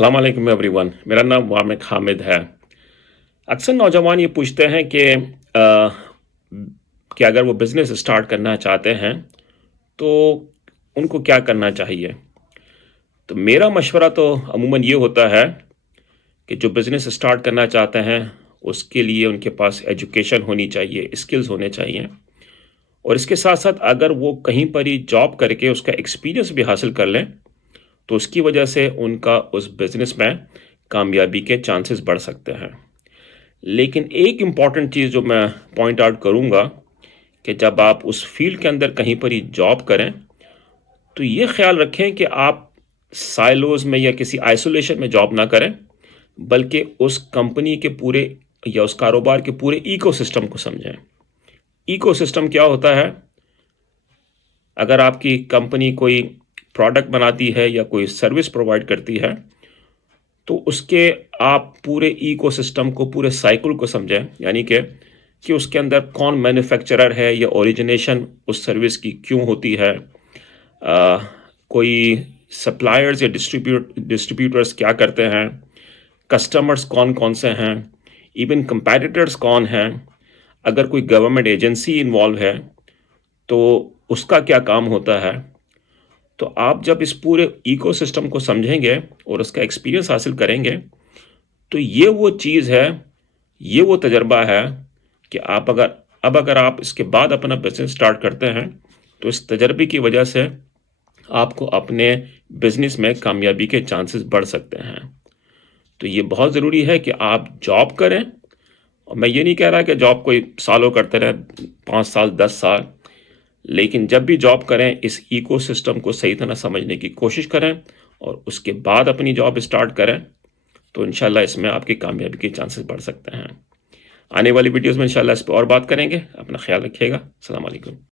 अस्सलाम वालेकुम एवरीवन। मेरा नाम वामिक हामिद है। अक्सर नौजवान ये पूछते हैं कि अगर वो बिज़नेस स्टार्ट करना चाहते हैं तो उनको क्या करना चाहिए। तो मेरा मशवरा तो अमूमन ये होता है कि जो बिज़नेस स्टार्ट करना चाहते हैं उसके लिए उनके पास एजुकेशन होनी चाहिए, स्किल्स होने चाहिए, और इसके साथ साथ अगर वो कहीं पर ही जॉब करके उसका एक्सपीरियंस भी हासिल कर लें तो उसकी वजह से उनका उस बिज़नेस में कामयाबी के चांसेस बढ़ सकते हैं। लेकिन एक इम्पॉर्टेंट चीज़ जो मैं पॉइंट आउट करूँगा कि जब आप उस फील्ड के अंदर कहीं पर ही जॉब करें तो ये ख्याल रखें कि आप साइलोज़ में या किसी आइसोलेशन में जॉब ना करें, बल्कि उस कंपनी के पूरे या उस कारोबार के पूरे इकोसिस्टम को समझें। इकोसिस्टम क्या होता है? अगर आपकी कंपनी कोई प्रोडक्ट बनाती है या कोई सर्विस प्रोवाइड करती है तो उसके आप पूरे इकोसिस्टम को, पूरे साइकिल को समझें, यानी कि उसके अंदर कौन मैन्युफैक्चरर है या ओरिजिनेशन उस सर्विस की क्यों होती है, कोई सप्लायर्स या डिस्ट्रीब्यूटर्स क्या करते हैं, कस्टमर्स कौन कौन से हैं, इवन कंपेटिटर्स कौन हैं, अगर कोई गवर्नमेंट एजेंसी इन्वॉल्व है तो उसका क्या काम होता है। तो आप जब इस पूरे इकोसिस्टम को समझेंगे और उसका एक्सपीरियंस हासिल करेंगे तो ये वो चीज़ है, ये वो तजर्बा है कि अगर आप इसके बाद अपना बिजनेस स्टार्ट करते हैं तो इस तजर्बे की वजह से आपको अपने बिजनेस में कामयाबी के चांसेस बढ़ सकते हैं। तो ये बहुत ज़रूरी है कि आप जॉब करें, और मैं ये नहीं कह रहा कि जॉब कोई सालों करते रहे, 5 साल 10 साल, लेकिन जब भी जॉब करें इस इकोसिस्टम को सही तरह समझने की कोशिश करें और उसके बाद अपनी जॉब स्टार्ट करें तो इंशाल्लाह इसमें आपकी कामयाबी के चांसेस बढ़ सकते हैं। आने वाली वीडियोस में इंशाल्लाह इस पर और बात करेंगे। अपना ख्याल रखिएगा। अस्सलाम वालेकुम।